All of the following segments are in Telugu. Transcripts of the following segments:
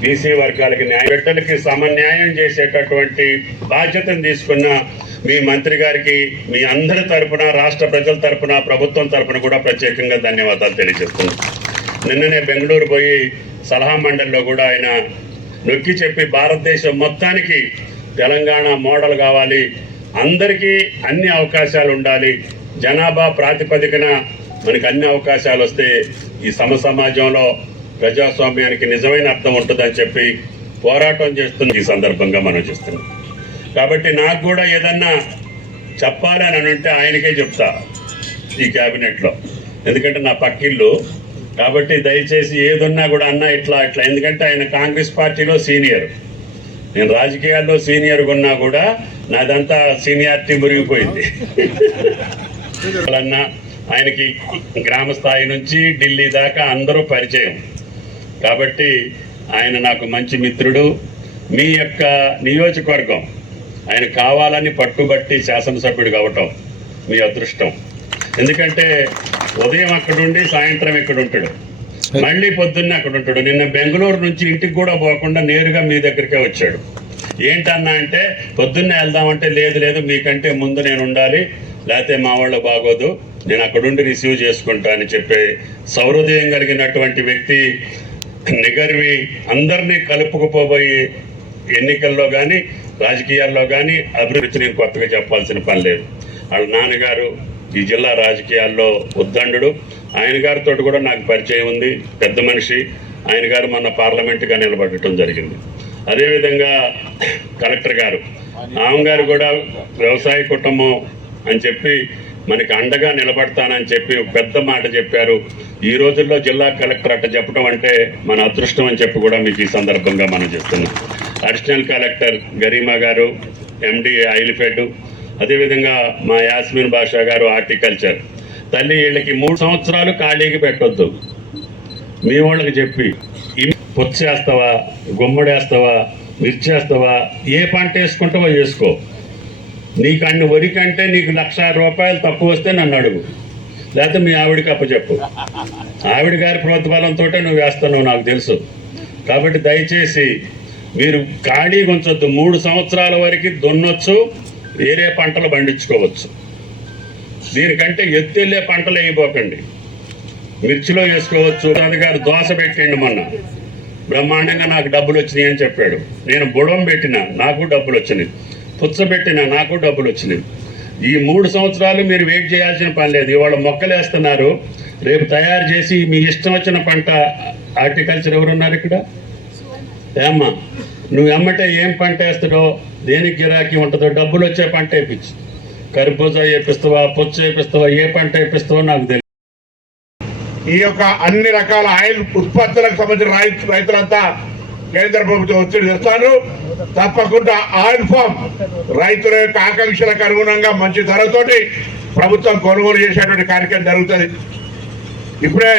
బీసీ వర్గాలకి న్యాయం బిడ్డలకి సమన్యాయం చేసేటటువంటి బాధ్యతను తీసుకున్న మీ మంత్రి గారికి మీ అందరి తరపున రాష్ట్ర ప్రజల తరపున ప్రభుత్వం తరపున కూడా ప్రత్యేకంగా ధన్యవాదాలు తెలియజేస్తున్నాను నిన్ననే బెంగళూరు పోయి సలహా మండలిలో కూడా ఆయన నొక్కి చెప్పి భారతదేశం మొత్తానికి తెలంగాణ మోడల్ కావాలి. అందరికీ అన్ని అవకాశాలు ఉండాలి. జనాభా ప్రాతిపదికన మనకి అన్ని అవకాశాలు వస్తే ఈ సమ సమాజంలో ప్రజాస్వామ్యానికి నిజమైన అర్థం ఉంటుందని చెప్పి పోరాటం చేస్తున్న ఈ సందర్భంగా మనం చేస్తున్నాం. కాబట్టి నాకు కూడా ఏదన్నా చెప్పాలని అని అంటే ఆయనకే చెప్తా ఈ క్యాబినెట్లో. ఎందుకంటే నా పక్కిల్లు కాబట్టి దయచేసి ఏదున్నా కూడా అన్న ఇట్లా ఇట్లా. ఎందుకంటే ఆయన కాంగ్రెస్ పార్టీలో సీనియర్. నేను రాజకీయాల్లో సీనియర్గా ఉన్నా కూడా నాదంతా సీనియారిటీ మురిగిపోయింది. అన్న ఆయనకి గ్రామ స్థాయి నుంచి ఢిల్లీ దాకా అందరూ పరిచయం. కాబట్టి ఆయన నాకు మంచి మిత్రుడు. మీ యొక్క నియోజకవర్గం ఆయన కావాలని పట్టుబట్టి శాసనసభ్యుడు కావటం మీ అదృష్టం. ఎందుకంటే ఉదయం అక్కడుండి సాయంత్రం ఇక్కడ ఉంటాడు. మళ్ళీ పొద్దున్నే అక్కడ ఉంటాడు. నిన్న బెంగళూరు నుంచి ఇంటికి కూడా పోకుండా నేరుగా మీ దగ్గరికే వచ్చాడు. ఏంటన్నా అంటే పొద్దున్నే వెళ్దామంటే లేదు లేదు మీకంటే ముందు నేను ఉండాలి లేకపోతే మా వాళ్ళు బాగోదు. నేను అక్కడుండి రిసీవ్ చేసుకుంటా అని చెప్పే సౌహృదయం కలిగినటువంటి వ్యక్తి నిగర్వి అందరినీ కలుపుకుపోబోయే ఎన్నికల్లో కానీ రాజకీయాల్లో కానీ అభివృద్ధి నేను కొత్తగా చెప్పాల్సిన పని లేదు. వాళ్ళ నాన్నగారు ఈ జిల్లా రాజకీయాల్లో ఉద్దండు ఆయన గారితో కూడా నాకు పరిచయం ఉంది. పెద్ద మనిషి. ఆయన గారు మొన్న పార్లమెంటుగా నిలబడటం జరిగింది. అదేవిధంగా కలెక్టర్ గారు. ఆమె గారు కూడా వ్యవసాయ కుటుంబం అని చెప్పి మనకి అండగా నిలబడతానని చెప్పి ఒక పెద్ద మాట చెప్పారు. ఈ రోజుల్లో జిల్లా కలెక్టర్ అట్ట చెప్పడం అంటే మన అదృష్టం అని చెప్పి కూడా మీకు ఈ సందర్భంగా మనం చెప్తున్నాం. అడిషనల్ కలెక్టర్ గరీమా గారు ఎండి ఐలిఫెడ్ అదేవిధంగా మా యాస్మిన్ బాషా గారు హార్టికల్చర్. తల్లి వీళ్ళకి మూడు సంవత్సరాలు ఖాళీకి పెట్టొద్దు. మీ వాళ్ళకి చెప్పి పొచ్చేస్తావా గుమ్మడేస్తావా మిర్చేస్తావా ఏ పంట వేసుకుంటావో వేసుకో. నీకు అన్ని వరి కంటే నీకు లక్ష రూపాయలు తక్కువ వస్తే నన్ను అడుగు. లేకపోతే మీ ఆవిడకి అప్పచెప్పు. ఆవిడ గారి ప్రోత్బలంతో నువ్వు వేస్తున్నావు నాకు తెలుసు. కాబట్టి దయచేసి మీరు ఖాళీ ఉంచొద్దు. మూడు సంవత్సరాల వరకు దున్నొచ్చు వేరే పంటలు పండించుకోవచ్చు. దీనికంటే ఎత్తెళ్ళే పంటలు వేయబోకండి. మిర్చిలో వేసుకోవచ్చు. గారు దోశ పెట్టండి మొన్న. బ్రహ్మాండంగా నాకు డబ్బులు వచ్చినాయి అని చెప్పాడు. నేను బుడం పెట్టిన నాకు డబ్బులు వచ్చినాయి. పుచ్చబెట్టిన నాకు డబ్బులు వచ్చినాయి. ఈ మూడు సంవత్సరాలు మీరు వెయిట్ చేయాల్సిన పని లేదు. ఇవాళ మొక్కలు వేస్తున్నారు. రేపు తయారు చేసి మీ ఇష్టం వచ్చిన పంట హార్టికల్చర్ ఎవరున్నారు ఇక్కడ? ఏమ్మా నువ్వు ఎమ్మటే ఏం పంట వేస్తాడో దేనికి గిరాకీ ఉంటుందో? డబ్బులు వచ్చే పంట వేయించు. కర్బూజా వేపిస్తావా పుచ్చ వేపిస్తావా ఏ పంట వేపిస్తావో నాకు తెలియదు ఈ యొక్క అన్ని రకాల ఆయిల్ ఉత్పత్తులకు సంబంధించిన రైతు రైతులంతా కేంద్ర ప్రభుత్వం ఒత్తిడి తెస్తాను. తప్పకుండా ఆయిల్ ఫామ్ రైతుల యొక్క ఆకాంక్షలకు అనుగుణంగా మంచి ధరతోటి ప్రభుత్వం కొనుగోలు చేసేటువంటి కార్యక్రమం జరుగుతుంది. ఇప్పుడే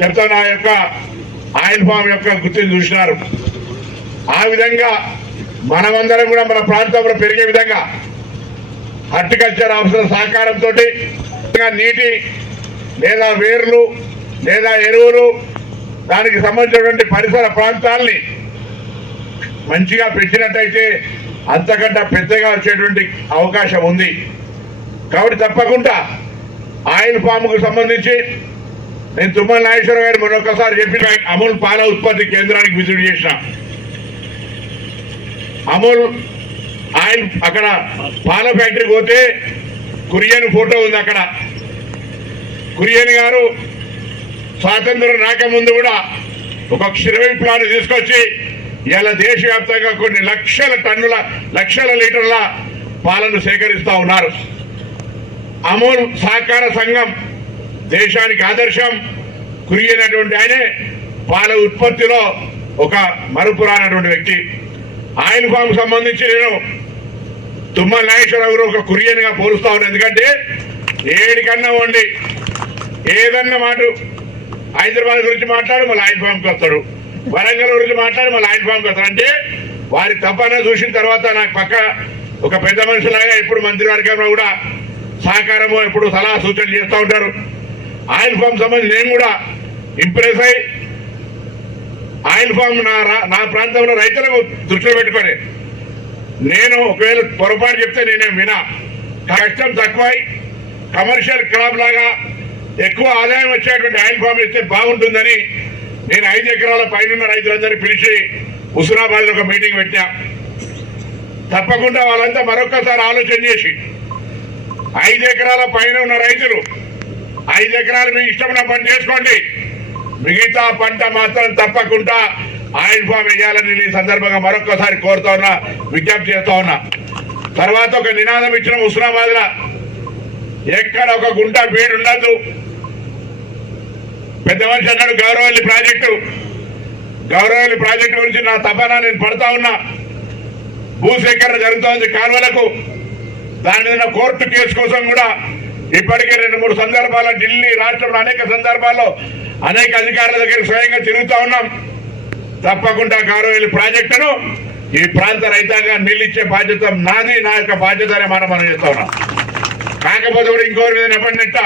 చెప్తాను ఆ యొక్క ఆయిల్ ఫామ్ యొక్క గుర్తిని చూసినారు. ఆ విధంగా మనమందరం కూడా మన ప్రాంతంలో పెరిగే విధంగా హార్టికల్చర్ ఆఫీసర్ సహకారంతో నీటి లేదా వేర్లు లేదా ఎరువులు దానికి సంబంధించినటువంటి పరిసర ప్రాంతాల్ని మంచిగా పెట్టినట్టయితే అంతకంటే పెద్దగా వచ్చేటువంటి అవకాశం ఉంది. కాబట్టి తప్పకుండా ఆయిల్ ఫామ్కు సంబంధించి నేను తుమ్మల నాగేశ్వర గారు మరొకసారి చెప్పిన అమూల్ పాల ఉత్పత్తి కేంద్రానికి విజిట్ చేసిన. అమూల్ ఆయిల్ అక్కడ పాల ఫ్యాక్టరీ పోతే కురియన్ ఫోటో ఉంది అక్కడ. కురియన్ గారు స్వాతంత్రం రాకముందు కూడా ఒక క్షీర ప్లాన్ తీసుకొచ్చి ఇలా దేశవ్యాప్తంగా కొన్ని లక్షల టన్నుల లక్షల లీటర్ల పాలను సేకరిస్తూ ఉన్నారు. అమూల్ సహకార సంఘం దేశానికి ఆదర్శం. కురిగినటువంటి ఆయనే పాల ఉత్పత్తిలో ఒక మరుపురానటువంటి వ్యక్తి. ఆయిల్ ఫామ్ సంబంధించి నేను తుమ్మల నాగేశ్వరరావు గారు ఒక కురియన్గా పోలుస్తా ఉన్నాను ఎందుకంటే ఏడికన్నా వండి ఏదన్నా మాట హైదరాబాద్ గురించి మాట్లాడు మళ్ళీ ఆయిల్ ఫామ్కి వస్తాడు. వరంగల్ ఊరికి మాట్లాడి మళ్ళీ ఆయిల్ ఫామ్కి వస్తాడు అంటే వారి తపన చూసిన తర్వాత నాకు పక్క ఒక పెద్ద మనిషిలాగా ఎప్పుడు మంత్రివర్గంలో కూడా సహకారము ఎప్పుడు సలహా సూచనలు చేస్తూ ఉంటారు. ఆయిల్ ఫామ్ సంబంధించి నేను కూడా ఇంప్రెస్ అయి ఆయిల్ ఫామ్ నా రా- నా ప్రాంతంలో రైతులకు దృష్టిలో పెట్టుకొని నేను ఒకవేళ పొరపాటు చెప్తే నేనే వినా. కష్టం తక్కువై కమర్షియల్ క్రాప్ లాగా ఎక్కువ ఆదాయం వచ్చేటువంటి ఆయిల్ ఫామ్ ఇస్తే బాగుంటుందని నేను ఐదు ఎకరాల పైన రైతులందరినీ పిలిచి హుస్నాబాద్ ఒక మీటింగ్ పెట్టా తప్పకుండా వాళ్ళంతా మరొకసారి ఆలోచన చేసి ఐదు ఎకరాల పైన ఉన్న రైతులు ఐదు ఎకరాలు మీ ఇష్టమైన పని చేసుకోండి. మిగతా పంట మాత్రం తప్పకుండా ఆయిల్ ఫామ్ వేయాలని ఈ సందర్భంగా మరొకసారి కోరుతా ఉన్నా విజ్ఞప్తి చేస్తా ఉన్నా. తర్వాత ఒక నినాదం ఇచ్చిన హుస్నాబాద్లో ఎక్కడ ఒక గుంట బీడు ఉండదు పెద్ద మనిషి అన్నాడు గౌరవల్లి ప్రాజెక్టు. గౌరవల్లి ప్రాజెక్టు గురించి నా తపన నేను పడతా ఉన్నా. భూసేకరణ జరుగుతోంది కాలువలకు. దాని మీద కోర్టు కేసు కోసం కూడా ఇప్పటికే రెండు మూడు సందర్భాల్లో ఢిల్లీ రాష్ట్రంలో అనేక సందర్భాల్లో అనేక అధికారుల దగ్గర స్వయంగా తిరుగుతూ ఉన్నాం. తప్పకుండా గౌరవల్లి ప్రాజెక్టును ఈ ప్రాంత రైతాంగా నిలిచ్చే బాధ్యత నాది నా యొక్క బాధ్యత అనే మనం మనం చేస్తా ఉన్నాం. కాకపోతే కూడా ఇంకోరి మీద నెపడినట్ట